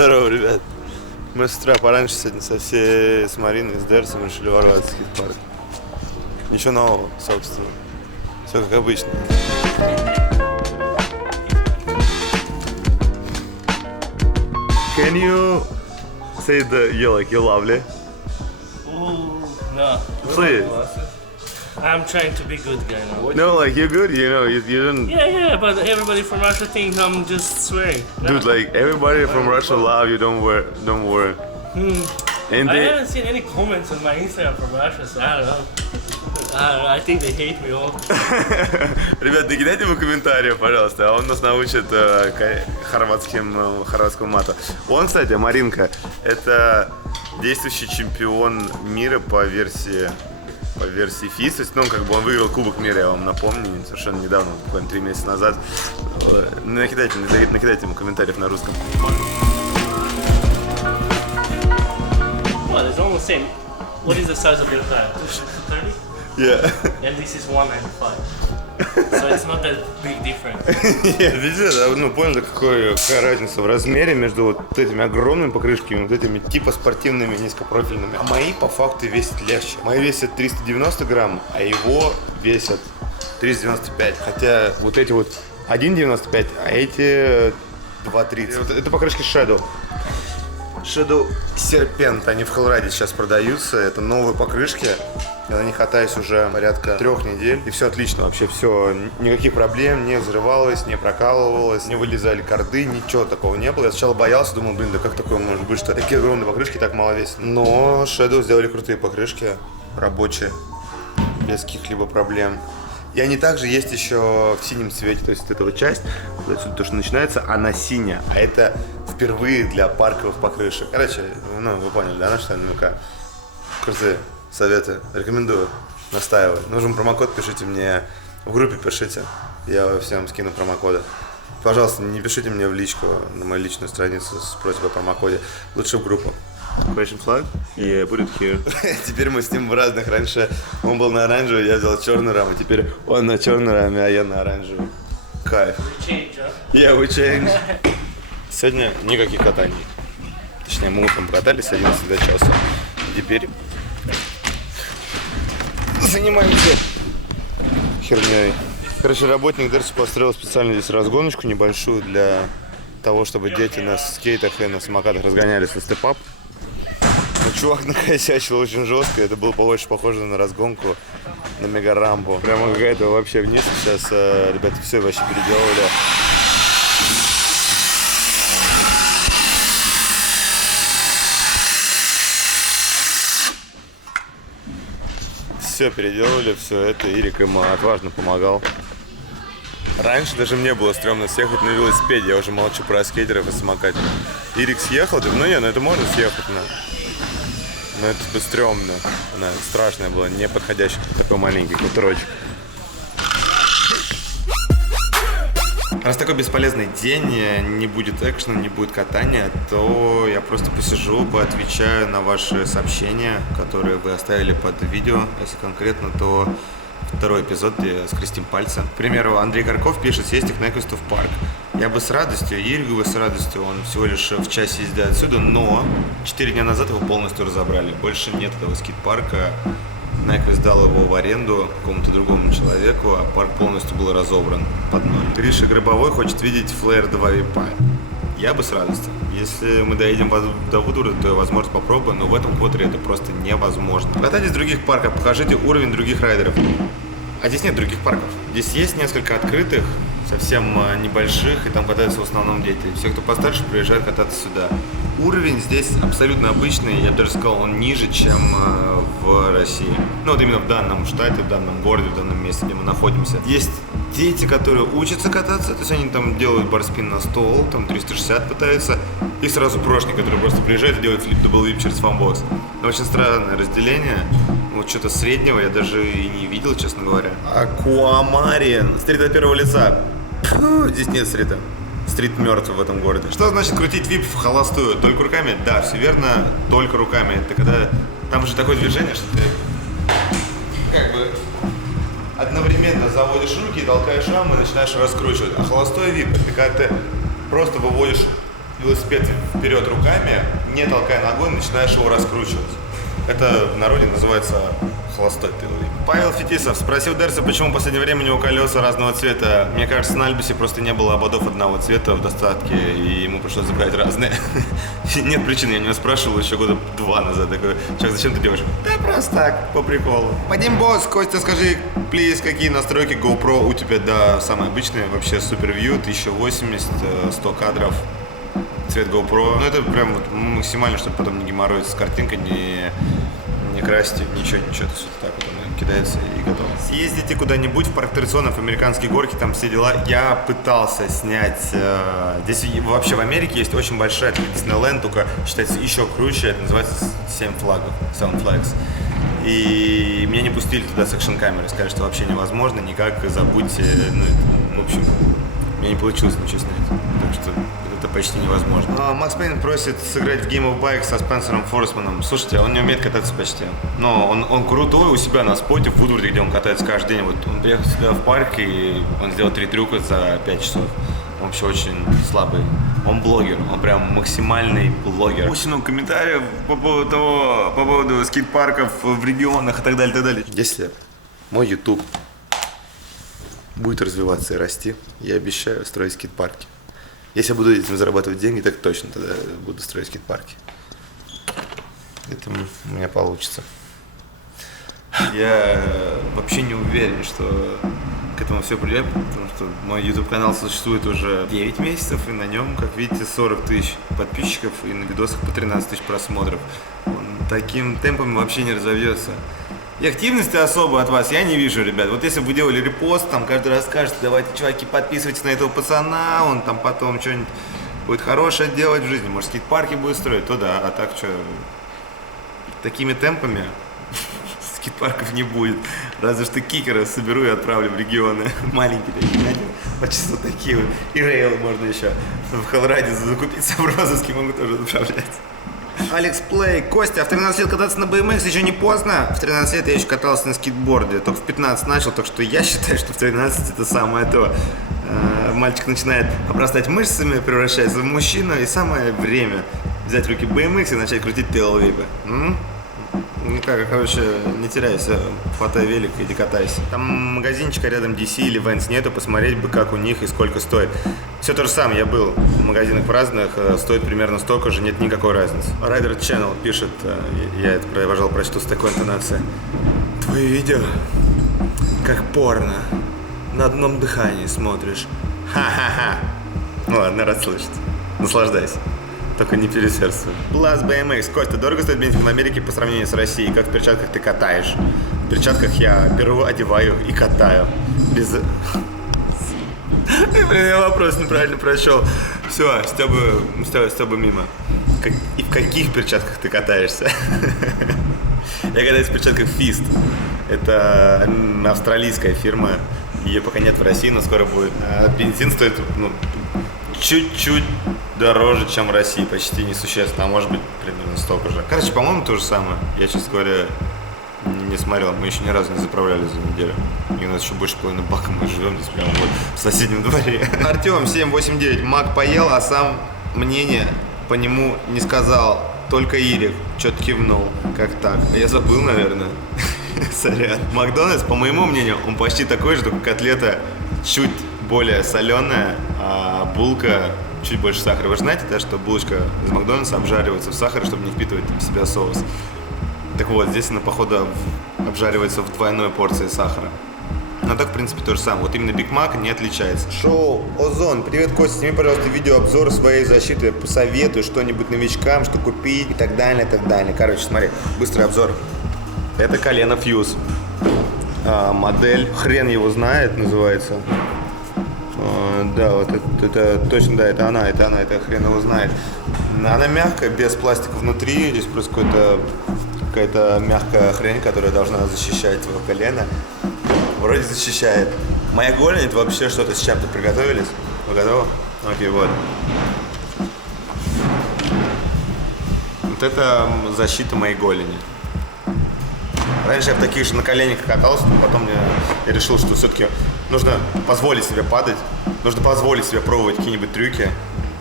Здорово, ребят. Мы с утра пораньше сегодня с Мариной, с Дерсом решили ворваться в скейт-парк. Ничего нового, собственно. Все как обычно. Can you say that you're lovely? Ooh, no. Please. I'm trying to be good guy now. No, like you're good, you know, you don't... Yeah, but everybody from Russia thinks I'm just swearing. Dude, like everybody from Russia love you, don't worry. And I they... haven't seen any comments on my Instagram from Russia, so I don't know. I think they hate me all. Ребят, накидайте ему комментарии, пожалуйста, а он нас научит хорватскому мату. Он, кстати, Маринка, это действующий чемпион мира по версии FIS, то есть, ну, как бы он выиграл Кубок мира, я вам напомню, совершенно недавно, буквально 3 месяца назад. Накидайте ему комментариев на русском. Well, it's almost same. What is the size of your tire? 30? Yeah. And this is 195. So it's not that big difference. Видите, да, ну, поняли, какая разница в размере между вот этими огромными покрышками, вот этими типа спортивными низкопрофильными. А мои по факту весят легче. Мои весят 390 грамм, а его весят 395. Хотя вот эти вот 1,95, а эти 2,30. Это покрышки Shadow. Shadow Serpent, они в Хеллраде сейчас продаются, это новые покрышки. Я на них катаюсь уже порядка 3 недель, и все отлично, вообще все, никаких проблем, не взрывалось, не прокалывалось, не вылезали корды, ничего такого не было. Я сначала боялся, думал, блин, да как такое может быть, что такие огромные покрышки так мало весят. Но Shadow сделали крутые покрышки, рабочие, без каких-либо проблем. И они также есть еще в синем цвете, то есть вот эта вот часть, вот отсюда то, что начинается, она синяя, а это впервые для парковых покрышек. Короче, ну вы поняли, да, на что ну-ка, крутые советы, рекомендую, настаиваю. Нужен промокод, пишите мне, в группе пишите, я всем скину промокоды. Пожалуйста, не пишите мне в личку, на мою личную страницу с просьбой о промокоде, лучше в группу. Question flag? Yeah, put it here. Теперь мы с ним в разных. Раньше он был на оранжевой, я взял черную раму. Теперь он на черной раме, а я на оранжевой. Кайф. We change, huh? Yeah, we change. Сегодня никаких катаний. Точнее, мы утром покатались с 11 до часа. Теперь занимаемся херней. Короче, работник Дерси построил специально здесь разгоночку небольшую для того, чтобы дети на скейтах и на самокатах разгонялись на степ-ап. Но чувак накосячил очень жестко, это было больше похоже на разгонку, на мегарампу. Прямо какая-то вообще вниз. Сейчас ребята все вообще переделывали. Все переделали, все это. Ирик им отважно помогал. Раньше даже мне было стрёмно съехать на велосипеде, я уже молчу про скейтеров и самокатов. Ирик съехал, ну не, ну это можно съехать, но это бы стрёмно, она страшная была, не подходящий такой маленький кутерочек. Раз такой бесполезный день, не будет экшена, не будет катания, то я просто посижу, поотвечаю на ваши сообщения, которые вы оставили под видео, если конкретно, то... Второй эпизод, где скрестим пальцы. К примеру, Андрей Карков пишет, съездить к Неквесту в парк. Я бы с радостью, Ирик бы с радостью, он всего лишь в часе езды отсюда, но 4 дня назад его полностью разобрали. Больше нет этого скейт-парка. Неквест дал его в аренду какому-то другому человеку, а парк полностью был разобран под ноль. Гриша Гробовой хочет видеть Flare 2 VP. Я бы с радостью. Если мы доедем до Вудворда, то я, возможно, попробую, но в этом квотере это просто невозможно. Катайтесь в других парках, покажите уровень других райдеров. А здесь нет других парков. Здесь есть несколько открытых, совсем небольших, и там катаются в основном дети. Все, кто постарше, приезжают кататься сюда. Уровень здесь абсолютно обычный, я бы даже сказал, он ниже, чем в России. Ну вот именно в данном штате, в данном городе, в данном месте, где мы находимся. Есть дети, которые учатся кататься, то есть они там делают барспин на стол, там 360 пытаются. И сразу прошник, который просто приезжает и делает флип-дабл-вип через фанбокс. Но очень странное разделение. Вот что-то среднего я даже и не видел, честно говоря. Аквамарин. Стрит от первого лица. Фу, здесь нет стрита. Стрит мертв в этом городе. Что значит крутить вип в холостую? Только руками? Да, все верно, только руками. Это когда... Там же такое движение, что ты как бы одновременно заводишь руки, толкаешь раму и начинаешь раскручивать. А холостой вип — это когда ты просто выводишь велосипед вперед руками, не толкая ногой, начинаешь его раскручивать. Это в народе называется холостой тейлвип. Павел Фетисов спросил Дерса, почему в последнее время у него колеса разного цвета. Мне кажется, на Альбисе просто не было ободов одного цвета в достатке, и ему пришлось забрать разные. Нет причин, я него спрашивал еще года 2 назад. Такой, человек, зачем ты делаешь? Да просто так, по приколу. Вадим Босс, Костя, скажи, плиз, какие настройки GoPro у тебя? Да, самые обычные, вообще супер вью, 1080, 100 кадров. Цвет GoPro. Ну это прям вот максимально, чтобы потом не геморроиться с картинкой, не красить, ничего. То есть вот так вот она кидается и готово. Съездите куда-нибудь в парк аттракционов, американские горки, там все дела. Я пытался снять... Здесь вообще в Америке есть очень большая Диснейленд, только считается еще круче. Это называется 7 флагов, Seven Flags. И меня не пустили туда с экшн-камерой. Сказали, что вообще невозможно, никак, забудьте. Ну, в общем, у меня не получилось ничего снять. Так что... это почти невозможно. Макс Пейн просит сыграть в Game of Bike со Спенсером Форсманом. Слушайте, он не умеет кататься почти. Но он крутой у себя на споте в Вудворде, где он катается каждый день. Вот он приехал сюда в парк, и он сделал 3 трюка за 5 часов. Он вообще очень слабый. Он блогер, он прям максимальный блогер. Очень много комментариев по поводу скейт-парков в регионах и так далее, и так далее. Если мой YouTube будет развиваться и расти, я обещаю строить скейт-парки. Если я буду этим зарабатывать деньги, так точно тогда буду строить скейт-парки. Это у меня получится. Я вообще не уверен, что к этому все придет, потому что мой YouTube-канал существует уже 9 месяцев, и на нем, как видите, 40 тысяч подписчиков, и на видосах по 13 тысяч просмотров. Он таким темпом вообще не разовьется. И активности особо от вас я не вижу, ребят. Вот если бы вы делали репост, там каждый раз скажете, давайте, чуваки, подписывайтесь на этого пацана, он там потом что-нибудь будет хорошее делать в жизни, может, скейт-парки будет строить, то да, а так что, такими темпами скейт-парков не будет. Разве что кикеры соберу и отправлю в регионы. Маленькие такие, почти вот такие вот. И рейлы можно еще в Колорадо закупиться в розыске, могут тоже отправлять. Алекс Плей. Костя, а в 13 лет кататься на BMX еще не поздно? В 13 лет я еще катался на скейтборде, только в 15 начал, так что я считаю, что в 13 это самое то. Мальчик начинает обрастать мышцами, превращается в мужчину, и самое время взять в руки BMX и начать крутить тейлвипы. Ну как, короче, не теряйся, хватай велик, иди катайся. Там магазинчика рядом DC или Vans нету, посмотреть бы, как у них и сколько стоит. Все то же самое, я был в магазинах разных, стоит примерно столько же, нет никакой разницы. Rider Channel пишет, я это, пожалуй, прочту с такой интонацией. Твои видео как порно, на одном дыхании смотришь. Ха-ха-ха. Ну ладно, рад слышать, наслаждайся. Только не пересердствуй. Plus BMX. Костя, дорого стоит бензин в Америке по сравнению с Россией? Как в перчатках ты катаешь? В перчатках я беру, одеваю и катаю. Без... Блин, я вопрос неправильно прочел. Все, Стёба мимо. И в каких перчатках ты катаешься? Я катаюсь в перчатках Fist. Это австралийская фирма. Ее пока нет в России, но скоро будет. Бензин стоит, чуть-чуть дороже, чем в России, почти несущественно, а может быть примерно столько же. Короче, по-моему, то же самое. Я, честно говоря, не смотрел, мы еще ни разу не заправляли за неделю. И у нас еще больше половины бака, мы живем здесь прямо вот в соседнем дворе. Артем 789, Мак поел, а сам мнение по нему не сказал. Только Ирик что-то кивнул. Как так? Я забыл, наверное. Сорян. Макдональдс, по моему мнению, он почти такой же, только котлета чуть более соленая, а булка чуть больше сахара. Вы же знаете, да, что булочка из Макдональдса обжаривается в сахаре, чтобы не впитывать в себя соус. Так вот, здесь она, походу, обжаривается в двойной порции сахара. Но так, в принципе, то же самое. Вот именно Биг Мак не отличается. Шоу Озон. Привет, Костя. Сними, пожалуйста, видеообзор своей защиты. Посоветуй что-нибудь новичкам, что купить и так далее, и так далее. Короче, смотри, быстрый обзор. Это колено Fuse. Модель, хрен его знает, называется. Да, вот это точно, да, это она, это хрен его знает. Она мягкая, без пластика внутри. Здесь просто какая-то мягкая хрень, которая должна защищать твое колено. Вроде защищает. Моя голень — это вообще что-то, с чем-то приготовились? Вы готовы? Окей, вот. Вот это защита моей голени. Раньше я в таких же наколенниках катался, но потом я решил, что все-таки нужно позволить себе падать, нужно позволить себе пробовать какие-нибудь трюки.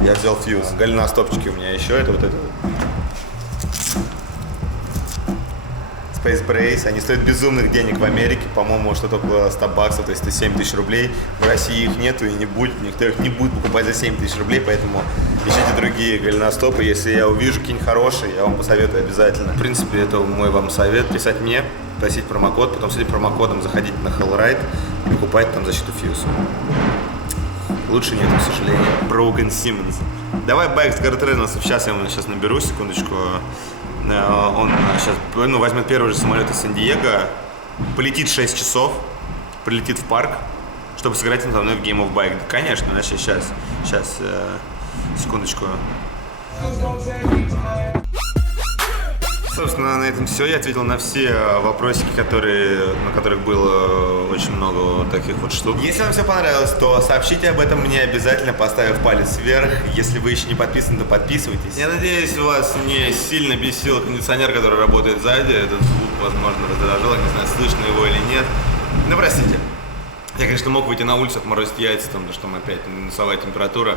Я взял фьюз. Голеностопчики у меня еще, это вот это. Space Brace, они стоят безумных денег в Америке, по-моему, что-то около 100 баксов, то есть это 7 тысяч рублей. В России их нету и не будет, никто их не будет покупать за 7 тысяч рублей, поэтому ищите другие голеностопы. Если я увижу какие-нибудь хорошие, я вам посоветую обязательно. В принципе, это мой вам совет, писать мне, просить промокод, потом с этим промокодом заходить на Hellride и покупать там защиту фьюз. Лучше нет, к сожалению. Brogan Simmons. Давай байк с Гард-Рейнольдсом. Сейчас я ему наберу, секундочку. Он сейчас возьмет первый же самолет из Сан-Диего, полетит 6 часов, прилетит в парк, чтобы сыграть со мной в Game of Bike. Да, конечно, значит, сейчас, секундочку. Собственно, на этом все. Я ответил на все вопросики, на которых было очень много таких вот штук. Если вам все понравилось, то сообщите об этом мне обязательно, поставив палец вверх. Если вы еще не подписаны, то подписывайтесь. Я надеюсь, вас не сильно бесил кондиционер, который работает сзади. Этот звук, возможно, раздражал. Не знаю, слышно его или нет. Ну, простите. Я, конечно, мог выйти на улицу, отморозить яйца, потому что там опять минусовая температура.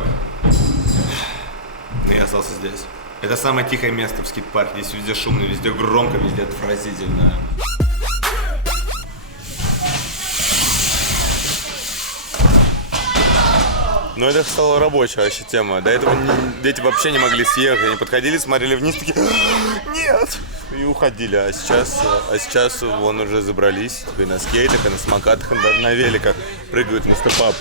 Но я остался здесь. Это самое тихое место в скейт-парке. Здесь везде шумно, везде громко, везде отвратительно. Но это стала рабочая вообще тема. До этого дети вообще не могли съехать. Они подходили, смотрели вниз, такие «Нет!» и уходили. А сейчас вон уже забрались. И на скейтах, и на самокатах, и даже на великах прыгают на степ-ап.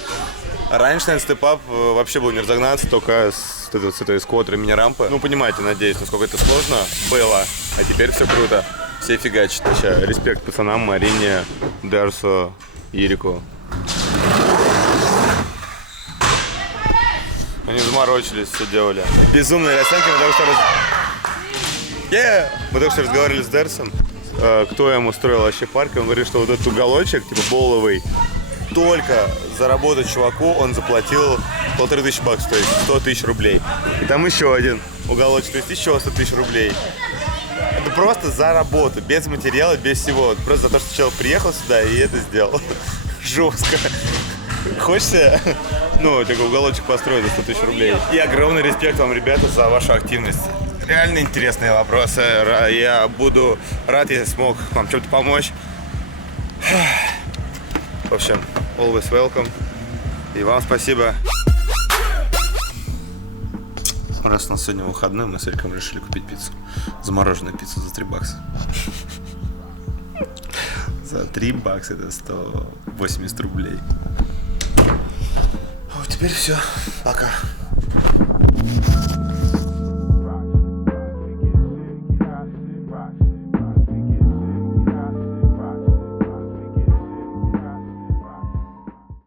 А раньше на степ-ап вообще было не разогнаться, только с этой сквотерой мини-рампы. Ну, понимаете, надеюсь, насколько это сложно было. А теперь все круто. Все фигачат. Респект пацанам, Марине, Дерсу, Ирику. Они заморочились, все делали. Безумные расценки. Мы только что разговаривали с Дерсом, кто ему строил вообще парк. Он говорит, что вот этот уголочек, типа боловый, только заработать чуваку он заплатил 1500 баксов, то есть 100 тысяч рублей. И там еще один уголочек, то есть еще 100 тысяч рублей. Это просто за работу, без материала, без всего. Просто за то, что человек приехал сюда и это сделал. Жестко. Хочется, такой уголочек построить за 100 тысяч рублей. И огромный респект вам, ребята, за вашу активность. Реально интересные вопросы. Я буду рад, если смог вам чем-то помочь. В общем, always welcome. И вам спасибо. Раз у нас сегодня выходной, мы с Эриком решили купить пиццу. Замороженную пиццу за 3 бакса. За 3 бакса это 180 рублей. Теперь все. Пока.